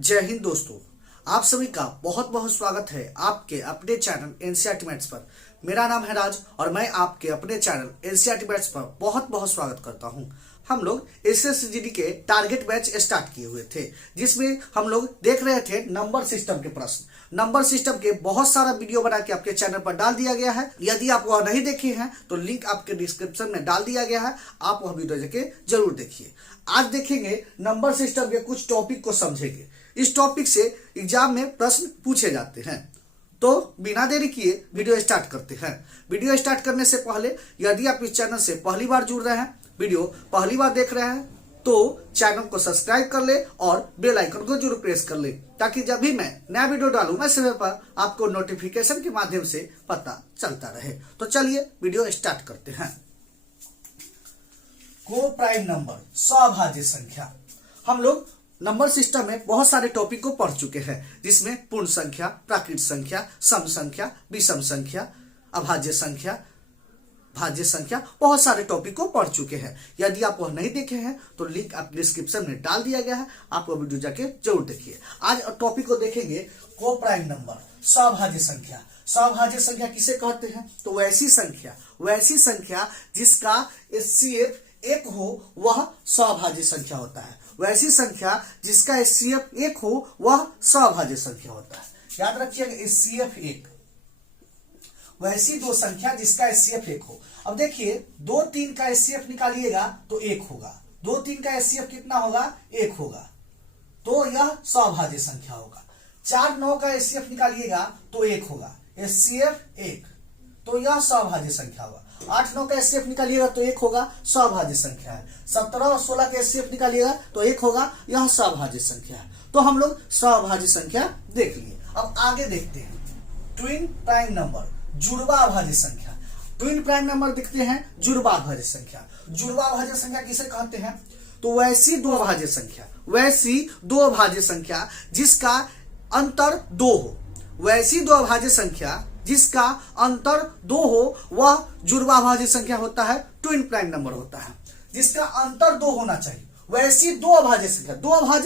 जय हिंद दोस्तों, आप सभी का बहुत बहुत स्वागत है आपके अपने चैनल एनसीईआरटी मैथ्स पर। मेरा नाम है राज और मैं आपके अपने चैनल एनसीईआरटी मैथ्स पर बहुत बहुत स्वागत करता हूं। हम लोग एसएसजीडी के टारगेट बैच स्टार्ट किए हुए थे, जिसमें हम लोग देख रहे थे नंबर सिस्टम के प्रश्न। नंबर सिस्टम के बहुत सारा वीडियो बना के आपके चैनल पर डाल दिया गया है। यदि आप वह नहीं देखे हैं तो लिंक आपके डिस्क्रिप्शन में डाल दिया गया है, आप वह वीडियो देखे जरूर देखिए। आज देखेंगे नंबर सिस्टम के कुछ टॉपिक को समझेंगे। इस टॉपिक से एग्जाम में प्रश्न पूछे जाते हैं, तो बिना देरी किए वीडियो स्टार्ट करते हैं। वीडियो स्टार्ट करने से पहले यदि आप इस चैनल से पहली बार जुड़ रहे हैं, वीडियो पहली बार देख रहे हैं, तो चैनल को सब्सक्राइब कर ले और बेल आइकन को जरूर प्रेस कर ले, ताकि जब भी मैं नया वीडियो डालूं मैं समय पर आपको नोटिफिकेशन के माध्यम से पता चलता रहे। तो चलिए वीडियो स्टार्ट करते हैं। को प्राइम नंबर, सौभाज्य संख्या। हम लोग नंबर सिस्टम में बहुत सारे टॉपिक को पढ़ चुके हैं, जिसमें पूर्ण संख्या, प्राकृत संख्या, सम संख्या, विषम संख्या, अभाज्य संख्या, भाज्य संख्या, बहुत सारे टॉपिक को पढ़ चुके हैं। यदि आप वह नहीं देखे हैं तो लिंक आप डिस्क्रिप्शन में डाल दिया गया है, आप वो वीडियो जाके जरूर देखिए। आज टॉपिक को देखेंगे को प्राइम नंबर, सौभाज्य संख्या। सौभाज्य संख्या किसे कहते हैं? तो वैसी संख्या जिसका एचसीएफ एक हो वह सौभाज्य संख्या होता है। वैसी संख्या जिसका एचसीएफ एक हो वह सौभाज्य संख्या होता है। याद रखिएगा, एचसीएफ एक। वैसी दो संख्या जिसका एचसीएफ एक हो। अब देखिए, 2 3 का एचसीएफ निकालिएगा तो 1 होगा। 2 3 का एचसीएफ कितना होगा? 1 होगा, तो यह सौभाज्य संख्या होगा। 4 9 का एचसीएफ निकालिएगा तो 1 होगा, एचसीएफ 1, तो यह सौभाज्य संख्या होगा। 8 9 का एचसीएफ निकालिएगा तो 1 होगा, सौभाज्य संख्या है। 17 और 16 का एचसीएफ निकालिएगा तो 1 होगा, यह सौभाज्य संख्या है। तो हम लोग सौभाज्य संख्या देख लिए। अब आगे देखते हैं ट्विन प्राइम नंबर, जुड़वा अभाज्य संख्या। ट्विन प्राइम नंबर दिखते हैं जुड़वा अभाज्य संख्या। जुड़वा अभाज्य संख्या किसे कहते हैं? तो वैसी दो अभाज्य संख्या जिसका अंतर 2 हो। वैसी दो अभाज्य संख्या जिसका अंतर 2 हो वह जुड़वा अभाज्य संख्या होता है, ट्विन प्राइम नंबर होता है। जिसका अंतर 2 होना चाहिए। वैसी दो अभाज्य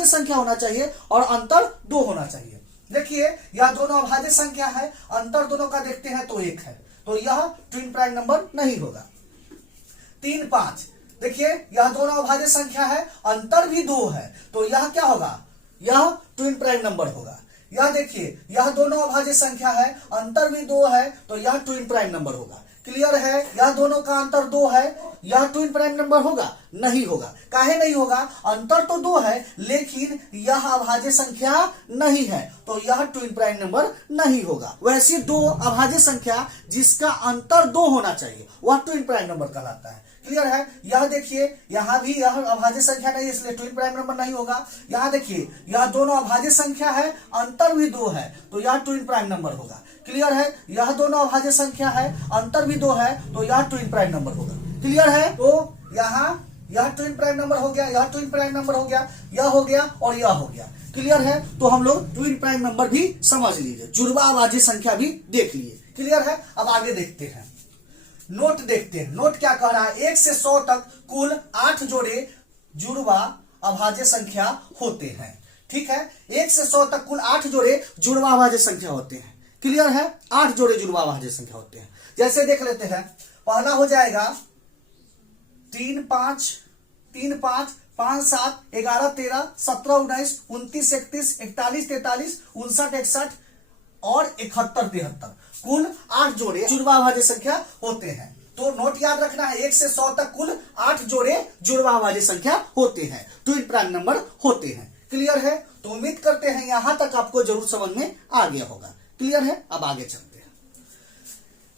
संख्या होना चाहिए और अंतर 2 होना चाहिए। देखिए, यह दोनों अभाज्य संख्या है, अंतर दोनों का देखते हैं तो 1 है, तो यह ट्विन प्राइम नंबर नहीं होगा। 3 5, देखिए यह दोनों अभाज्य संख्या है, अंतर भी 2 है, तो यह क्या होगा? यह ट्विन प्राइम नंबर होगा। यह देखिए, यह दोनों अभाज्य संख्या है, अंतर भी 2 है, तो यह ट्विन प्राइम नंबर होगा। क्लियर है? यह दोनों का अंतर 2 है, यह ट्विन प्राइम नंबर होगा? नहीं होगा। काहे नहीं होगा? अंतर तो 2 है, लेकिन यह अभाज्य संख्या नहीं है, तो यह ट्विन प्राइम नंबर नहीं होगा। वैसी दो अभाज्य संख्या जिसका अंतर 2 होना चाहिए वह ट्विन प्राइम नंबर कहलाता है। क्लियर है? यह देखिए, यहां भी यह अभाज्य संख्या नहीं, इसलिए ट्विन प्राइम नंबर नहीं होगा। यहां देखिए, यह दोनों अभाज्य संख्या है, अंतर भी 2 है, तो यह ट्विन प्राइम नंबर होगा। क्लियर है? यह दोनों अभाज्य संख्या है, अंतर भी 2 है, तो यह ट्विन प्राइम नंबर होगा। क्लियर है? तो यहां यह ट्विन प्राइम नंबर हो गया, यह ट्विन प्राइम नंबर हो गया, यह हो गया और यह हो गया। क्लियर है? तो हम लोग ट्विन प्राइम नंबर भी समझ लीजिए, जुड़वा अभाज्य संख्या भी देख लिए। क्लियर है? अब आगे देखते हैं, नोट देखते हैं। नोट क्या कह रहा है? 1 से 100 तक कुल 8 जोड़े जुड़वा अभाज्य संख्या होते हैं। ठीक है? 1 से 100 तक कुल 8 जोड़े जुड़वा अभाज्य संख्या होते हैं। क्लियर है? 8 जोड़े जुड़वा अभाज्य संख्या होते हैं। जैसे देख लेते हैं, पहला हो जाएगा 3 5 3 5 5 7 11 13 17 19 29 31 41 43 59 61 और 71 73, कुल 8 जोड़े जुड़वा अभाज्य संख्या होते हैं। तो नोट याद रखना है, 1 से 100 तक कुल 8 जोड़े जुड़वा अभाज्य संख्या होते हैं, ट्विन प्राइम नंबर होते हैं। क्लियर है? तो उम्मीद करते हैं यहां तक आपको जरूर समझ में आ गया होगा। क्लियर है? अब आगे चलते हैं।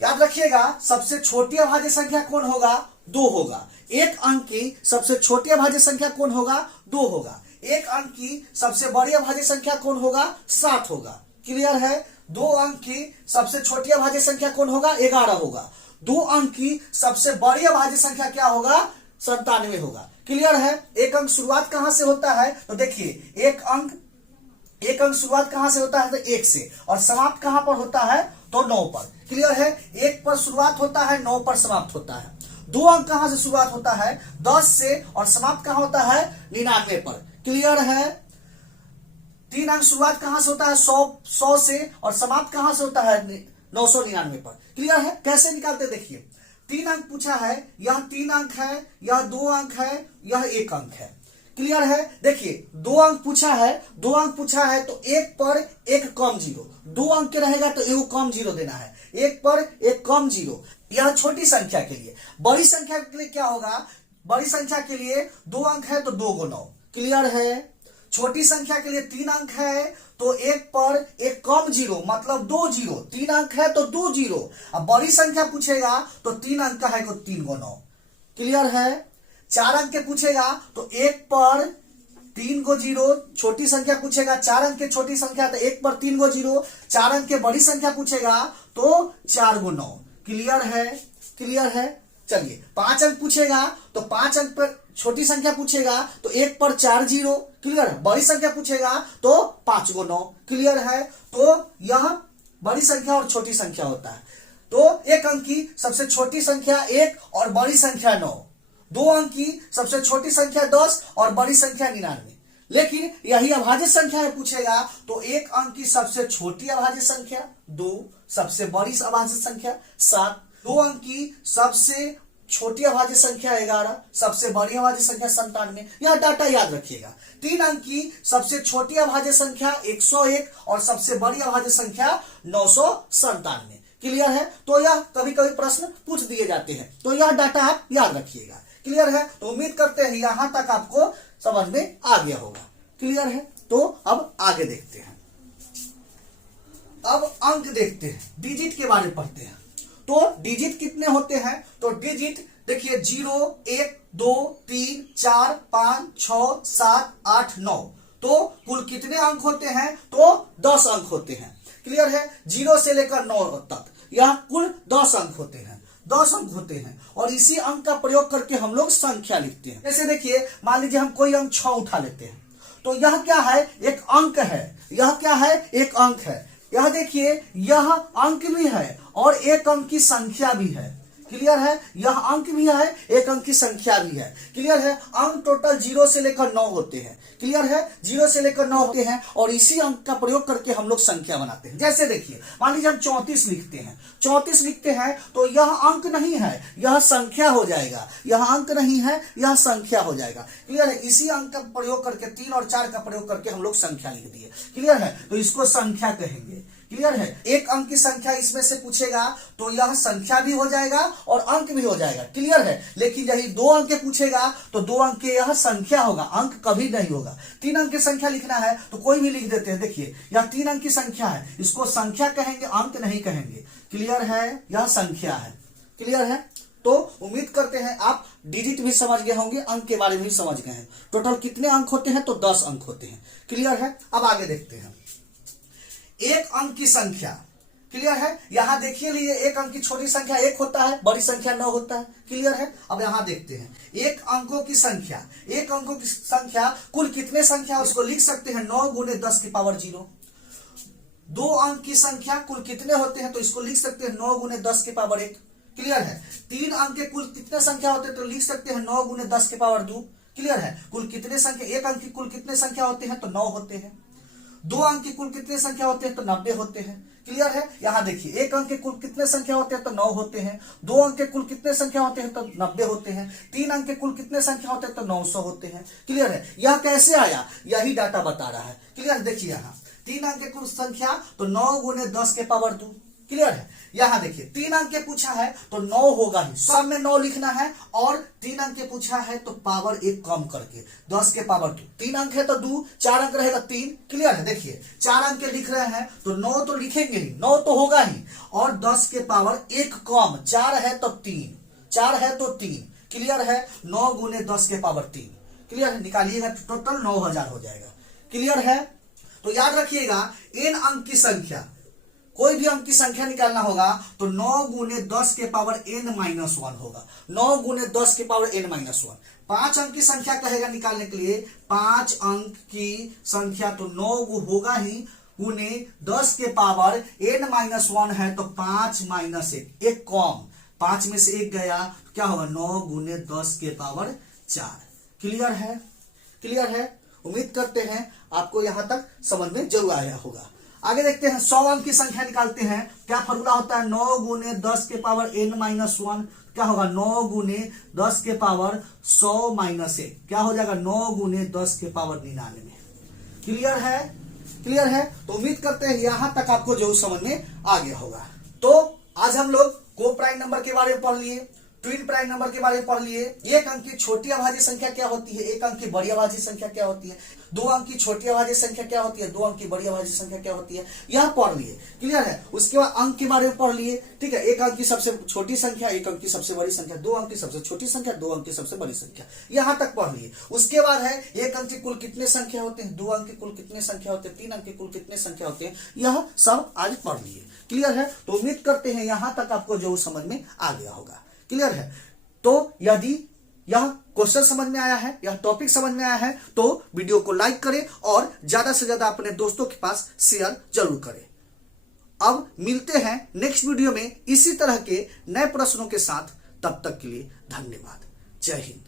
याद रखिएगा, सबसे छोटी अभाज्य संख्या कौन होगा? 2 होगा। 1 अंक की सबसे छोटी अभाज्य संख्या कौन होगा? 2 होगा। 1 अंक की सबसे बड़ी अभाज्य संख्या कौन होगा? 7 होगा। क्लियर है? 2 अंक की सबसे छोटी अभाज्य संख्या कौन होगा? 11 होगा। 2 अंक की सबसे बड़ी अभाज्य संख्या क्या होगा? 97 होगा। क्लियर है? एक अंक शुरुआत कहां से होता है? तो देखिए, एक अंक शुरुआत कहां से होता है? तो 1 से, और समाप्त कहां पर होता है? तो 9 पर। क्लियर है? 1 पर शुरुआत होता है, 9 पर समाप्त होता है। 2 अंक कहां से शुरुआत होता है? 10 से, और समाप्त कहां होता है? 99 पर। क्लियर है? 3 अंक शुरुआत कहां से होता है 100 से, और समाप्त कहां से होता है 999 पर। क्लियर है? कैसे निकालते देखिए, 3 अंक पूछा है, यह 3 अंक है, यह 2 अंक है, यह 1 अंक है। क्लियर है? देखिए 2 अंक पूछा है, 2 अंक पूछा है तो 1 पर 1 कम 0, 2 अंक के रहेगा तो 1 कम 0 देना है, 1 पर 1 कम 0। यह छोटी संख्या के लिए। बड़ी संख्या के लिए क्या होगा, बड़ी संख्या के लिए 2 अंक है तो 2 × 9। क्लियर है? छोटी संख्या के लिए 3 अंक है तो 1 पर 1 कम 0 मतलब 2 0, 3 अंक है तो 2 0। अब बड़ी संख्या पूछेगा तो 3 अंक का है तो 3 × 9। क्लियर है? 4 अंक के पूछेगा तो 1 पर 3 × 0, छोटी संख्या पूछेगा 4 अंक के छोटी संख्या तो 1 पर 3 × 0, 4 अंक के बड़ी संख्या पूछेगा तो 4 × 9। क्लियर है? क्लियर है? चलिए 5 अंक पूछेगा तो 5 अंक पर छोटी संख्या पूछेगा तो 1 पर 4 0। क्लियर है? बड़ी संख्या पूछेगा तो 5 × 9। क्लियर है? तो यह बड़ी संख्या और छोटी संख्या होता है। तो 1 अंक की सबसे छोटी संख्या 1 और बड़ी संख्या 9, 2 अंक की सबसे छोटी संख्या 10 और बड़ी संख्या 99। लेकिन यही अभाज्य संख्या में पूछेगा तो 1 अंक की सबसे छोटी अभाज्य संख्या 2, सबसे बड़ी अभाज्य संख्या 7, 2 अंक की सबसे छोटी अभाज्य संख्या 11, सबसे बड़ी अभाज्य संख्या 97। यह डाटा याद रखिएगा। 3 अंक की सबसे छोटी अभाज्य संख्या 101 और सबसे बड़ी अभाज्य संख्या 997। क्लियर है? तो यह कभी कभी प्रश्न पूछ दिए जाते हैं, तो यह डाटा आप याद रखिएगा। क्लियर है? तो उम्मीद करते हैं यहां तक आपको समझ में आ गया होगा। क्लियर है? तो अब आगे देखते हैं, अब अंक देखते हैं, डिजिट के बारे में पढ़ते हैं। तो डिजिट कितने होते हैं, तो डिजिट देखिए 0 1 2 3 4 5 6 7 8 9। तो कुल कितने अंक होते हैं, तो 10 अंक होते हैं। क्लियर है? 0 से लेकर 9 तक यह कुल 10 अंक होते हैं, 10 अंक होते हैं। और इसी अंक का प्रयोग करके हम लोग संख्या लिखते हैं। जैसे देखिए मान लीजिए हम कोई अंक 6 उठा लेते हैं, तो यह क्या है, एक अंक है। यह क्या है, एक अंक है। यह देखिए यह अंक भी है और एक अंक की संख्या भी है। क्लियर है? यह अंक भी है, एक अंक की संख्या भी है। क्लियर है? अंक टोटल 0 से लेकर 9 होते हैं। क्लियर है? 0 से लेकर 9 होते हैं और इसी अंक का प्रयोग करके हम लोग संख्या बनाते हैं। जैसे देखिए मान लीजिए हम 34 लिखते हैं, 34 लिखते हैं तो यह अंक नहीं है, यह संख्या हो जाएगा। यह अंक नहीं है, यह संख्या हो जाएगा। क्लियर है? इसी अंक का प्रयोग करके 3 और 4 का प्रयोग करके हम लोग संख्या लिख दिए। क्लियर है? तो इसको संख्या कहेंगे। क्लियर है? एक अंक की संख्या इसमें से पूछेगा तो यह संख्या भी हो जाएगा और अंक भी हो जाएगा। क्लियर है? लेकिन यही 2 अंक के पूछेगा तो 2 अंक के यह संख्या होगा, अंक कभी नहीं होगा। 3 अंक की संख्या लिखना है तो कोई भी लिख देते हैं। देखिए यह 3 अंक की संख्या है, इसको संख्या कहेंगे, अंक नहीं कहेंगे। क्लियर है? यह संख्या है। क्लियर है? तो उम्मीद करते हैं आप डिजिट भी समझ गए होंगे, अंक के बारे में भी समझ गए हैं। टोटल कितने अंक होते हैं, तो 10 अंक होते हैं। क्लियर है? अब आगे देखते हैं एक अंक की संख्या। क्लियर है? यहां देखिए लिए एक अंक की छोटी संख्या 1 होता है, बड़ी संख्या 9 होता है। क्लियर है? अब यहां देखते हैं एक अंकों की संख्या, एक अंकों की संख्या कुल कितने संख्या, उसको लिख सकते हैं 9 × 10 की पावर 0। 2 अंक की संख्या कुल कितने होते हैं, तो इसको लिख सकते हैं 9 × 10 की पावर 1। क्लियर है? 3 अंक के कुल कितने संख्या होते हैं, तो लिख सकते हैं 9 × 10 की पावर 2। क्लियर है? कुल कितने संख्या, एक अंक की कुल कितने संख्या होते हैं, तो 9 होते हैं। 2 अंक की कुल कितने संख्या होते हैं, तो 90 होते हैं। क्लियर है? यहां देखिए एक अंक के कुल कितने संख्या होते हैं, तो 9 होते हैं। 2 अंक के कुल कितने संख्या होते हैं, तो 90 होते हैं। 3 अंक के कुल कितने संख्या होते हैं, तो 900 होते हैं। क्लियर है? यह कैसे आया, यही डाटा बता रहा है। क्लियर? देखिए यहां 3 अंक के कुल संख्या तो 9 × 10 के पावर 2। क्लियर है? यहां देखिए 3 अंक के पूछा है तो 9 होगा ही, सब में 9 लिखना है। और 3 अंक के पूछा है तो पावर 1 कम करके 10 के पावर 2। 3 अंक है तो 2, 4 अंक रहेगा 3। क्लियर है? देखिए 4 अंक के लिख रहे हैं तो 9 तो लिखेंगे ही, 9 तो होगा ही। और 10 के पावर 1 कम, 4 है तो 3, 4 है तो 3। क्लियर है? 9 × 10 के पावर 3। क्लियर है? निकालिएगा टोटल 9000 हो जाएगा। क्लियर है? तो याद रखिएगा n अंक की संख्या, कोई भी अंक की संख्या निकालना होगा तो 9 × 10 के पावर n-1 होगा। 9 × 10 के पावर n-1। 5 अंक की संख्या कहेगा निकालने के लिए, 5 अंक की संख्या तो 9 होगा ही, गुने 10 के पावर n-1 है तो 5 - 1, 1 कम, 5 में से 1 गया तो क्या होगा 9 × 10 के पावर 4। क्लियर है? क्लियर है? उम्मीद करते हैं आपको यहां तक समझ में जरूर आया होगा। आगे देखते हैं 100 अंक की संख्या निकालते हैं। क्या फॉर्मूला होता है? 9 गुने 10 के पावर n-1। क्या होगा? 9 गुने 10 के पावर 100 माइनस 1। क्या हो जाएगा? 9 गुने 10 के पावर 99। क्लियर है? क्लियर है? तो उम्मीद करते हैं यहां तक आपको जो समझ में आ गया होगा। तो आज हम लोग को प्राइम नंबर के बारे में पढ़ लिए, ट्विन प्राइम नंबर के बारे में पढ़ लिए। एक अंक की छोटी अभाज्य संख्या क्या होती है, एक अंक की बड़ी अभाज्य संख्या क्या होती है, 2 अंक की छोटी अभाज्य संख्या क्या होती है, 2 अंक की बड़ी अभाज्य संख्या क्या होती है, यह पढ़ लिए। क्लियर है? उसके बाद अंक के बारे में पढ़ लिए। ठीक है, एक अंक की सबसे छोटी संख्या, एक अंक की सबसे बड़ी संख्या, 2 अंक की सबसे छोटी संख्या, 2 अंक की सबसे बड़ी संख्या, यहां तक पढ़ लिए। उसके बाद है एक अंक की कुल कितने संख्या होते हैं, 2 अंक की कुल कितने संख्या होते हैं, 3 अंक की कुल कितने संख्या होते हैं, यह सब आज पढ़ लिए। क्लियर है? तो उम्मीद करते हैं यहां तक आपको जो समझ में आ गया होगा। क्लियर है? तो यदि यह क्वेश्चन समझ में आया है, यह टॉपिक समझ में आया है, तो वीडियो को लाइक करें और ज्यादा से ज्यादा अपने दोस्तों के पास शेयर जरूर करें। अब मिलते हैं नेक्स्ट वीडियो में इसी तरह के नए प्रश्नों के साथ। तब तक के लिए धन्यवाद। जय हिंद।